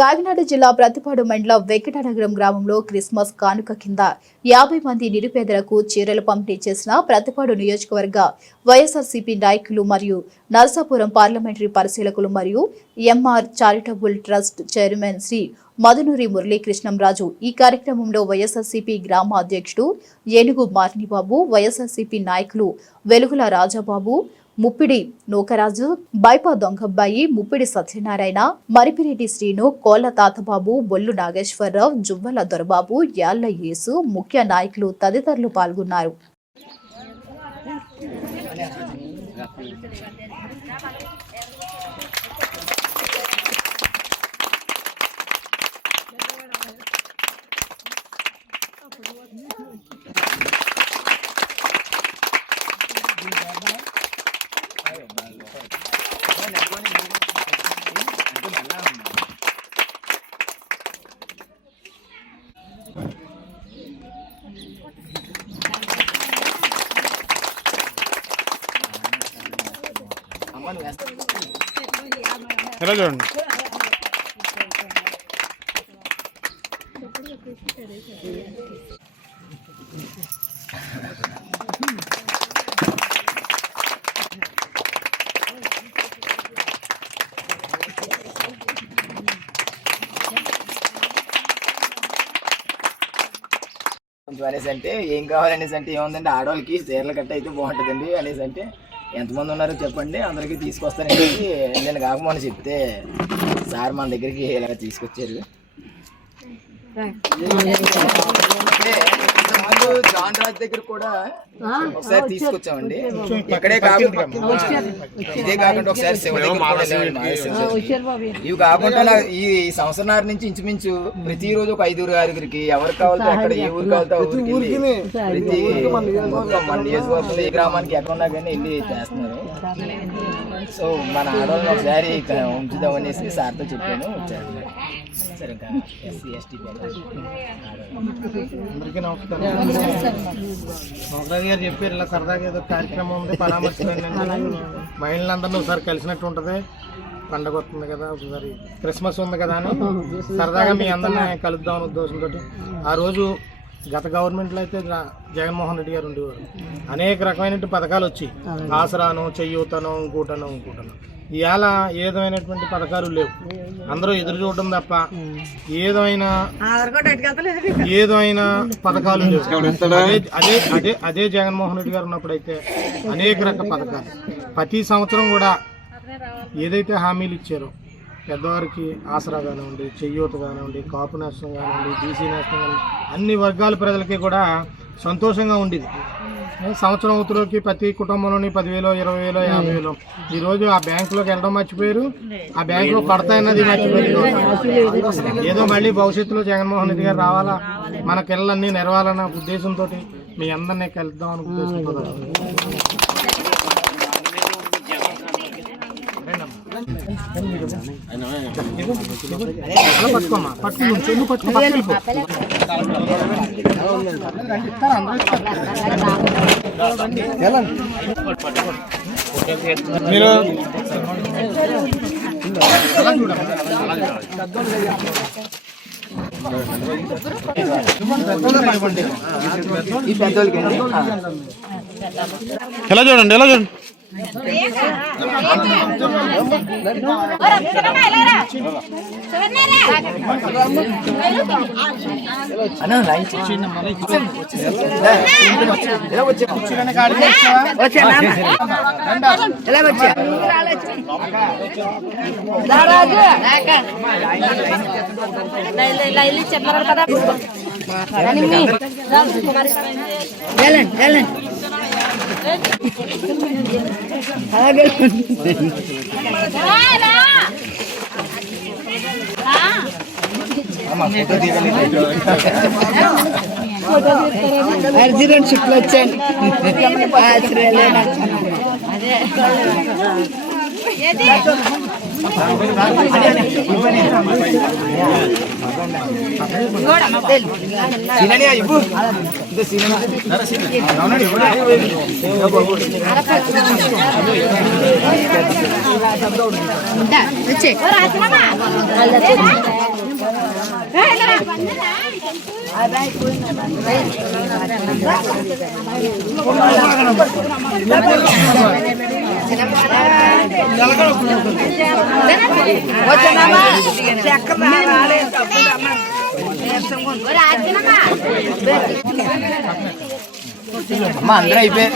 కాకినాడ జిల్లా ప్రతిపాడు మండలం వెంకటనగరం గ్రామంలో క్రిస్మస్ కానుక కింద 50 మంది నిరుపేదలకు చీరలు పంపిణీ చేసిన ప్రతిపాడు నియోజకవర్గ వైఎస్ఆర్సీపీ నాయకులు మరియు నరసాపురం పార్లమెంటరీ పరిశీలకులు మరియు MR charitable trust chairman Shri Madhunuri Muralikrishnamraju. ఈ కార్యక్రమంలో వైఎస్ఆర్సీపీ గ్రామ అధ్యక్షుడు ఏనుగు మార్నిబాబు, వైఎస్ఆర్సీపీ నాయకులు వెలుగుల రాజాబాబు, ముప్పిడి నూకరాజు, బైపా దొంగబ్బాయి, ముప్పిడి సత్యనారాయణ, మరిపిరెడ్డి శ్రీను, కోళ్ల తాతబాబు, బొల్లు నాగేశ్వరరావు, జువ్వల దొరబాబు, యాళ్ల యేసు, ముఖ్య నాయకులు తదితరులు పాల్గొన్నారు. ఎలా చూడండి. అనేసి అంటే ఏం కావాలనేసి అంటే ఏముందండి, ఆడవాళ్ళకి చీరలు కట్ట అయితే బాగుంటుందండి అనేసి అంటే ఎంతమంది ఉన్నారో చెప్పండి, అందరికీ తీసుకొస్తానండి. నేను కాకమని చెప్తే సార్ మన దగ్గరికి ఇలాగ తీసుకొచ్చారు. జాన్ రాజ్ దగ్గర కూడా ఒకసారి తీసుకొచ్చామండి. ఇక్కడే కాకుండా ఇదే కాకుండా ఒకసారి శివ ఇవి కాకుండా ఈ సంవత్సరాల నుంచి ఇంచుమించు ప్రతిరోజు ఒక 5-6 ఎవరికి కావాలో అక్కడ ఏ ఊరికి కావాలో ఊరికి ప్రతి మొత్తం మన నియోజకవర్గంలో ఏ గ్రామానికి ఎక్కడ ఉన్నా కానీ వెళ్ళి చేస్తున్నారు. సో మన ఆడవాళ్ళని ఒకసారి ఉంచుదామనేసి సార్తో చెప్పాను, వచ్చారు. సరే, ఇంకా ఎస్సీ ఎస్టీ అందరికీ నమస్కారం. గారు చెప్పారు ఇలా సరదాగా ఏదో కార్యక్రమం ఉంది, పరామర్శించండి. మహిళలందరినీ ఒకసారి కలిసినట్టు ఉంటుంది. పండగ వస్తుంది కదా, ఒకసారి క్రిస్మస్ ఉంది కదా అని సరదాగా మీ అందరినీ కలుద్దాం అనే ఉద్దేశంతో ఆ రోజు గత గవర్నమెంట్లో అయితే జగన్మోహన్ రెడ్డి గారు ఉండేవారు. అనేక రకమైన పథకాలు వచ్చి ఆసరాను, చెయ్యూతను, ఇంకోటను. ఇవాళ ఏదైనటువంటి పథకాలు లేవు. అందరూ ఎదురు చూడడం తప్ప ఏదైనా పథకాలు లేవు. అదే జగన్మోహన్ రెడ్డి గారు ఉన్నప్పుడైతే అనేక రకాల పథకాలు ప్రతి సంవత్సరం కూడా ఏదైతే హామీలు ఇచ్చారో పెద్దవారికి ఆసరా కానివ్వండి, చెయ్యూత కానివ్వండి, కాపు నేస్తం కానివ్వండి, బీసీ నేస్తం కానివ్వండి, అన్ని వర్గాల ప్రజలకి కూడా సంతోషంగా ఉండేది. సంవత్సరం అవుతులోకి ప్రతి కుటుంబంలోని 10,000, 20,000, 50,000 ఈరోజు ఆ బ్యాంకులోకి వెళ్ళడం మర్చిపోయారు, ఆ బ్యాంకులో పడతాయన్నది మర్చిపోయారు. ఏదో మళ్ళీ భవిష్యత్తులో జగన్మోహన్ రెడ్డి గారు రావాలా, మన పిల్లలన్నీ నెరవాలన్న ఉద్దేశంతో మీ అందరినీ కలుద్దాం అనే ఉద్దేశంతో పట్టుకోమ్మా, మీరు ఎలా చూడండి, ఎలా చూడండి. అర్జునుడు షిప్లు వచ్చాను. సీననియా ఇవ్వు ఇదే సీననియా అవునండి అమ్మ అందరూ అయిపోయారు